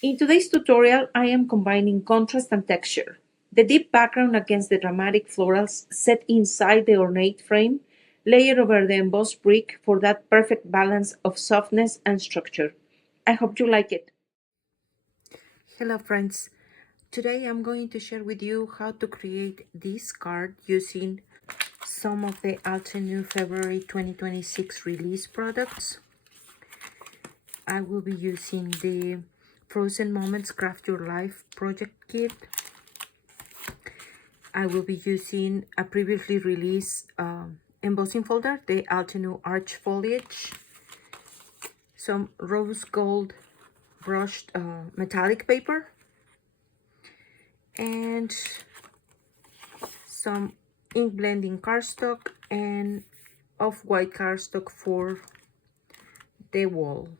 In today's tutorial, I am combining contrast and texture. The deep background against the dramatic florals set inside the ornate frame, layered over the embossed brick for that perfect balance of softness and structure. I hope you like it. Hello friends, today I'm going to share with you how to create this card using some of the Altenew February 2026 release products. I will be using the Frozen Moments Craft Your Life project kit. I will be using a previously released embossing folder, the Altenew Arch Foliage, some rose gold brushed metallic paper, and some ink blending cardstock and off-white cardstock for the wall.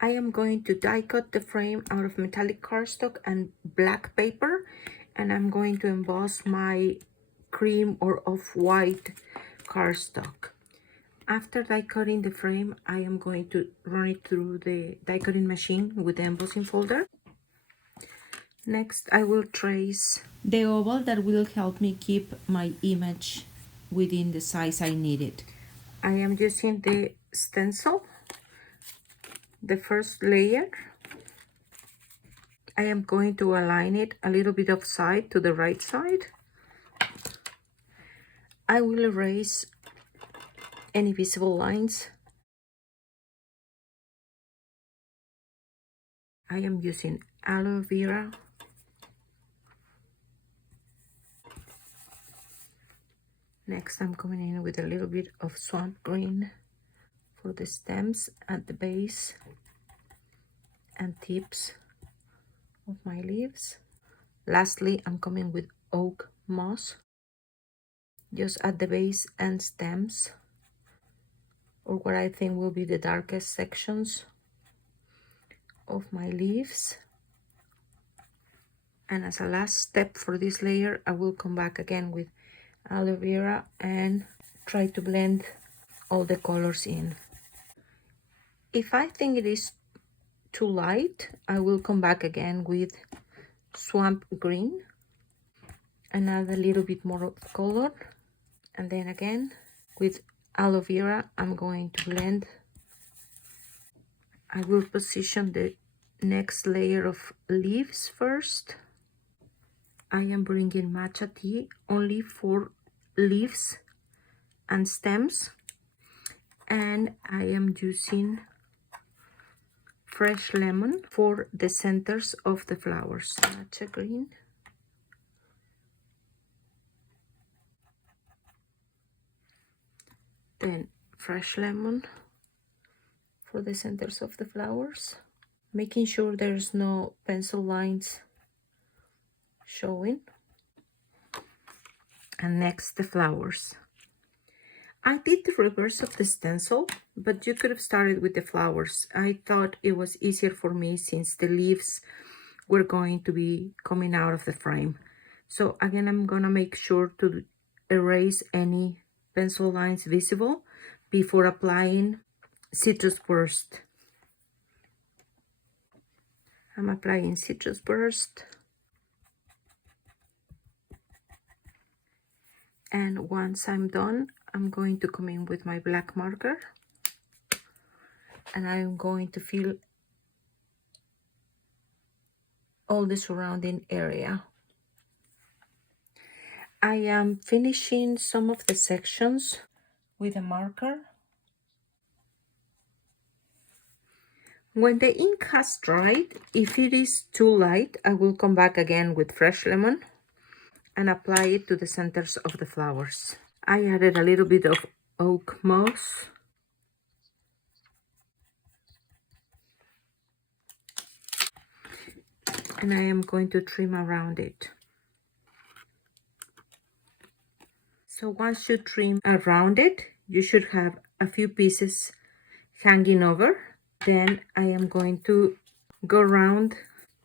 I am going to die cut the frame out of metallic cardstock and black paper, and I'm going to emboss my cream or off-white cardstock. After die cutting the frame, I am going to run it through the die cutting machine with the embossing folder. Next, I will trace the oval that will help me keep my image within the size I need it. I am using the stencil, the first layer. I am going to align it a little bit off side to the right side. I will erase any visible lines. I am using aloe vera. Next, I'm coming in with a little bit of swamp green for the stems at the base and tips of my leaves. Lastly, I'm coming with oak moss just at the base and stems, or what I think will be the darkest sections of my leaves. And as a last step for this layer, I will come back again with aloe vera and try to blend all the colors in. If I think it is too light, I will come back again with swamp green and add a little bit more of color, and then again with aloe vera I'm going to blend. I will position the next layer of leaves first. I am bringing matcha tea only for leaves and stems, and I am using fresh lemon for the centers of the flowers. Matcha green, then fresh lemon for the centers of the flowers, making sure there's no pencil lines showing. And next, the flowers. I did the reverse of the stencil, but you could have started with the flowers. I thought it was easier for me since the leaves were going to be coming out of the frame. So again, I'm gonna make sure to erase any pencil lines visible before applying citrus burst. I'm applying citrus burst. And once I'm done, I'm going to come in with my black marker and I'm going to fill all the surrounding area. I am finishing some of the sections with a marker. When the ink has dried, if it is too light, I will come back again with fresh lemon and apply it to the centers of the flowers. I added a little bit of oak moss. And I am going to trim around it. So once you trim around it, you should have a few pieces hanging over. Then I am going to go around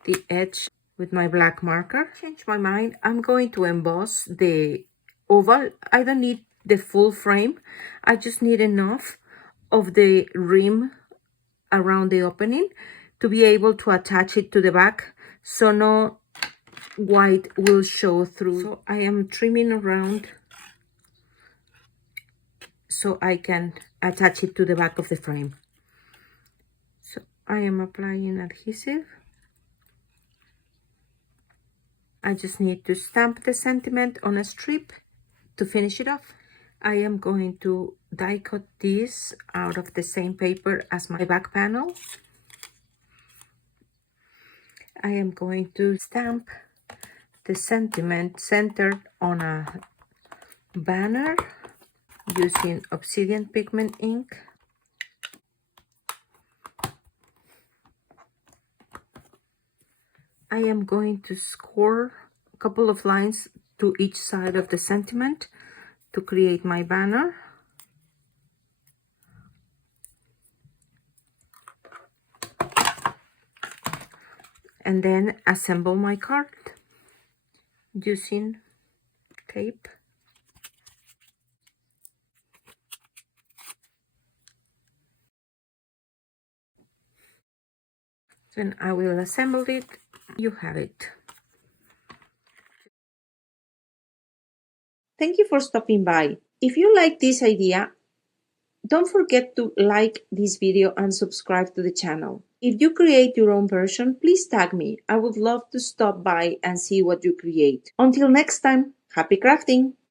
the edge with my black marker. Change my mind. I'm going to emboss the oval. I don't need the full frame. I just need enough of the rim around the opening to be able to attach it to the back so no white will show through. So I am trimming around so I can attach it to the back of the frame. So I am applying adhesive. I just need to stamp the sentiment on a strip to finish it off. I am going to die cut this out of the same paper as my back panel. I am going to stamp the sentiment centered on a banner using obsidian pigment ink. I am going to score a couple of lines to each side of the sentiment to create my banner. And then assemble my card using tape. Then I will assemble it. You have it. Thank you for stopping by. If you like this idea, don't forget to like this video and subscribe to the channel. If you create your own version, please tag me. I would love to stop by and see what you create. Until next time, happy crafting!